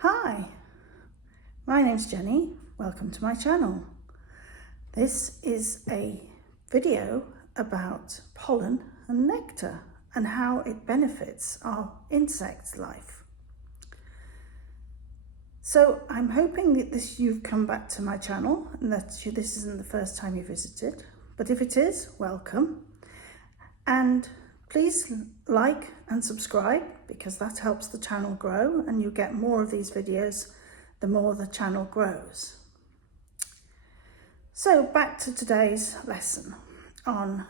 Hi, my name's Jenny. Welcome to my channel. This is a video about pollen and nectar and how it benefits our insect life. So I'm hoping that you've come back to my channel and that this isn't the first time you visited, but if it is, welcome. And please like and subscribe because that helps the channel grow and you get more of these videos the more the channel grows. So back to today's lesson on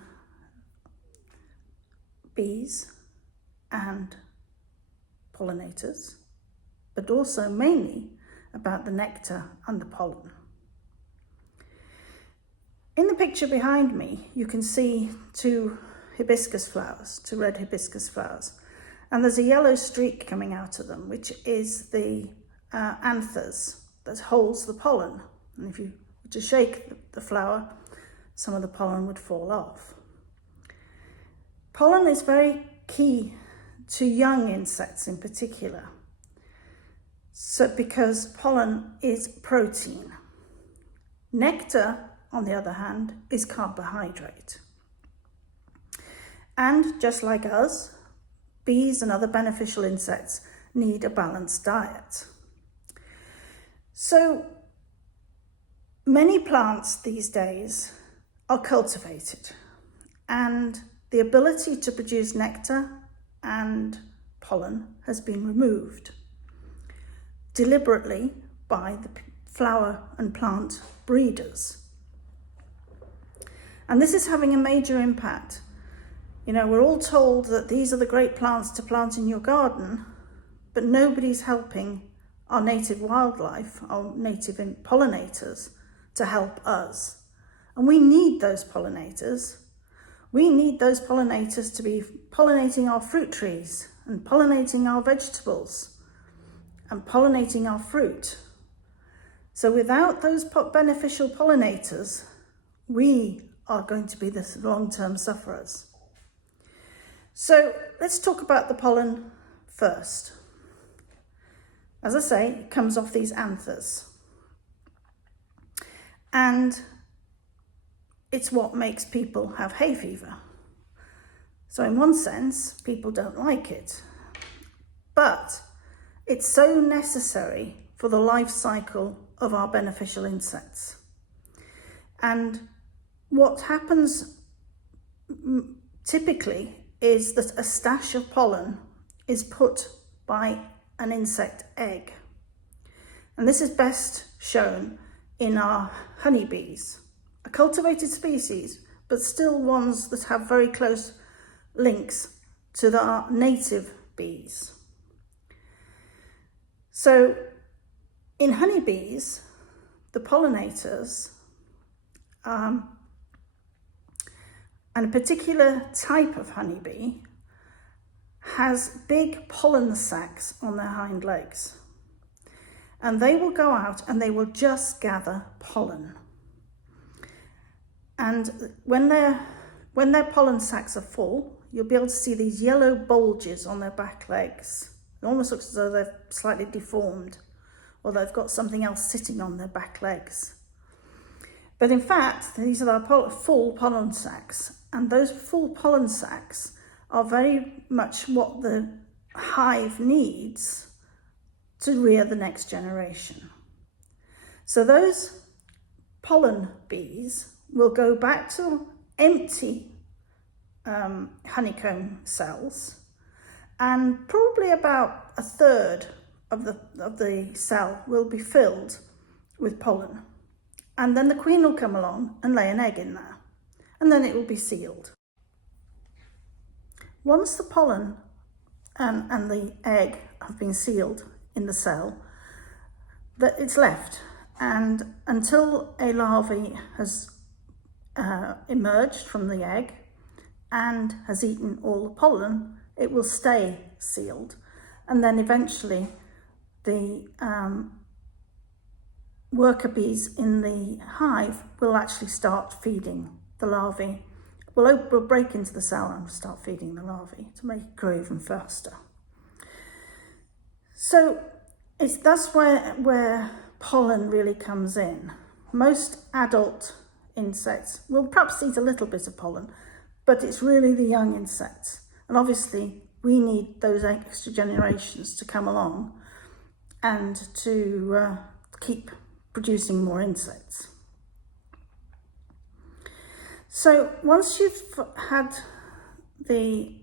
bees and pollinators, but also mainly about the nectar and the pollen. In the picture behind me, you can see two hibiscus flowers, two red hibiscus flowers, and there's a yellow streak coming out of them, which is the anthers that holds the pollen. And if you were to shake the flower, some of the pollen would fall off. Pollen is very key to young insects in particular, so because pollen is protein. Nectar, on the other hand, is carbohydrate. And just like us, bees and other beneficial insects need a balanced diet. So many plants these days are cultivated, and the ability to produce nectar and pollen has been removed deliberately by the flower and plant breeders. And this is having a major impact. You know, we're all told that these are the great plants to plant in your garden, but nobody's helping our native wildlife, our native pollinators, to help us. And we need those pollinators. We need those pollinators to be pollinating our fruit trees and pollinating our vegetables and pollinating our fruit. So without those beneficial pollinators, we are going to be the long-term sufferers. So let's talk about the pollen first. As I say, it comes off these anthers. And it's what makes people have hay fever. So in one sense, people don't like it. But it's so necessary for the life cycle of our beneficial insects. And what happens typically is that a stash of pollen is put by an insect egg. And this is best shown in our honeybees, a cultivated species, but still ones that have very close links to our native bees. So in honeybees, the pollinators, and a particular type of honeybee has big pollen sacs on their hind legs. And they will go out and they will just gather pollen. And when their pollen sacs are full, you'll be able to see these yellow bulges on their back legs. It almost looks as though they're slightly deformed, or they've got something else sitting on their back legs. But in fact, these are our full pollen sacs, and those full pollen sacs are very much what the hive needs to rear the next generation. So those pollen bees will go back to empty honeycomb cells, and probably about a third of the cell will be filled with pollen. And then the queen will come along and lay an egg in there, and then it will be sealed. Once the pollen and the egg have been sealed in the cell, that it's left, and until a larvae has emerged from the egg and has eaten all the pollen, it will stay sealed. And then eventually the worker bees in the hive will actually start feeding the larvae. Will break into the cell and start feeding the larvae to make it grow even faster. So that's where pollen really comes in. Most adult insects will perhaps eat a little bit of pollen, but it's really the young insects. And obviously we need those extra generations to come along and to keep producing more insects. So once you've had the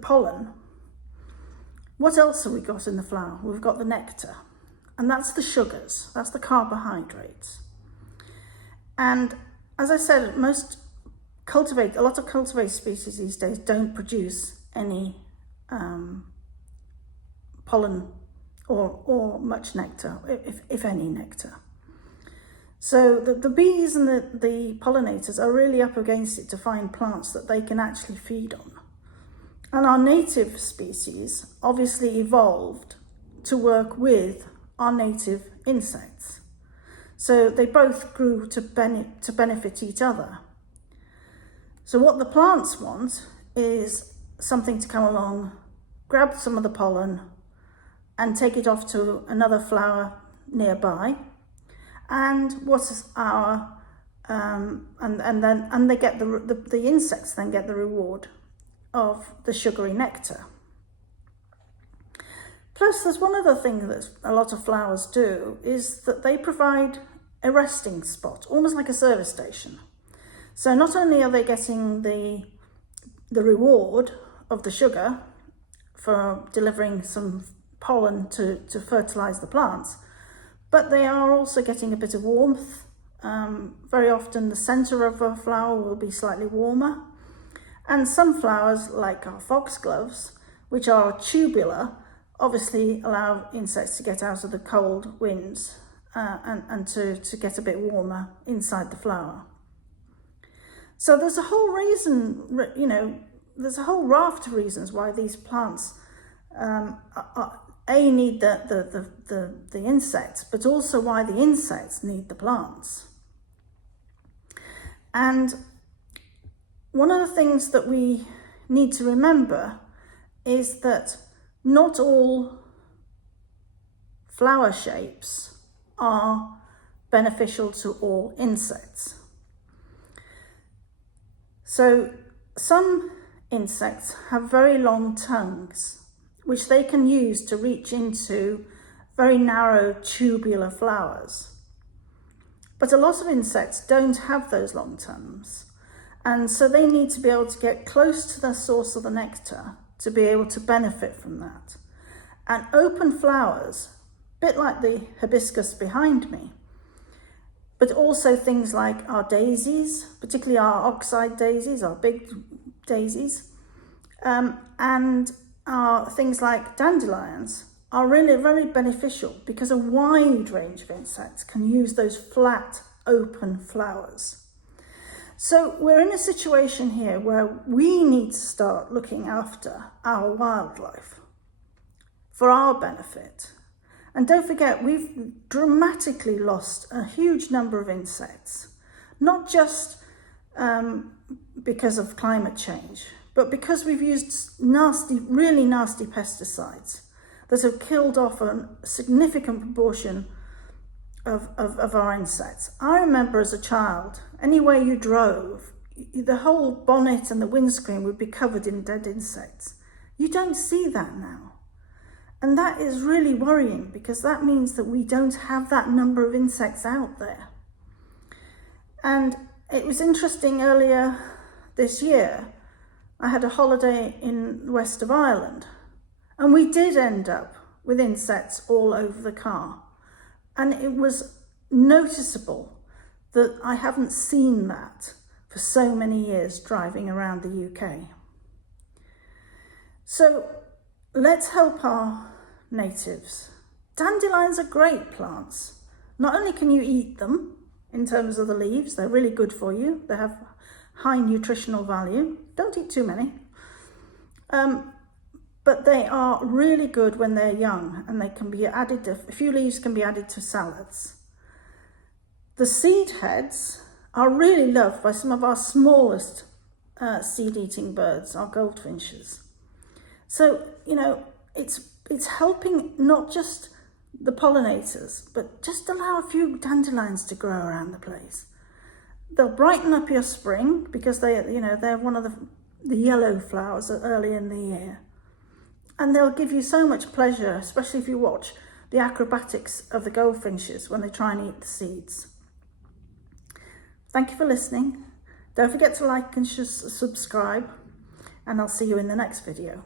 pollen, what else have we got in the flower? We've got the nectar, and that's the sugars, that's the carbohydrates. And as I said, a lot of cultivated species these days don't produce any pollen or much nectar, if any nectar. So the bees and the pollinators are really up against it to find plants that they can actually feed on. And our native species obviously evolved to work with our native insects. So they both grew to benefit each other. So what the plants want is something to come along, grab some of the pollen and take it off to another flower nearby. And what is our and they get the insects then get the reward of the sugary nectar. Plus, there's one other thing that a lot of flowers do, is that they provide a resting spot, almost like a service station. So not only are they getting the reward of the sugar for delivering some pollen to fertilize the plants, but they are also getting a bit of warmth. Very often the center of a flower will be slightly warmer. And some flowers, like our foxgloves, which are tubular, obviously allow insects to get out of the cold winds and to get a bit warmer inside the flower. So there's a whole reason, there's a whole raft of reasons why these plants need the insects, but also why the insects need the plants. And one of the things that we need to remember is that not all flower shapes are beneficial to all insects. So some insects have very long tongues, which they can use to reach into very narrow tubular flowers. But a lot of insects don't have those long tongues, and so they need to be able to get close to the source of the nectar to be able to benefit from that. And open flowers, a bit like the hibiscus behind me, but also things like our daisies, particularly our oxide daisies, our big daisies, and our things like dandelions are really very beneficial because a wide range of insects can use those flat, open flowers. So we're in a situation here where we need to start looking after our wildlife for our benefit. And don't forget, we've dramatically lost a huge number of insects, not just because of climate change, but because we've used really nasty pesticides that have killed off a significant proportion of our insects. I remember as a child, anywhere you drove, the whole bonnet and the windscreen would be covered in dead insects. You don't see that now. And that is really worrying because that means that we don't have that number of insects out there. And it was interesting, earlier this year, I had a holiday in the west of Ireland, and we did end up with insects all over the car. And it was noticeable that I haven't seen that for so many years driving around the UK. So let's help our natives. Dandelions are great plants. Not only can you eat them in terms of the leaves, they're really good for you. They have high nutritional value. Don't eat too many. But they are really good when they're young, and they can be added, a few leaves can be added to salads. The seed heads are really loved by some of our smallest seed-eating birds, our goldfinches. So, it's it's helping not just the pollinators, but just allow a few dandelions to grow around the place. They'll brighten up your spring because they're one of the yellow flowers early in the year. And they'll give you so much pleasure, especially if you watch the acrobatics of the goldfinches when they try and eat the seeds. Thank you for listening. Don't forget to like and subscribe, and I'll see you in the next video.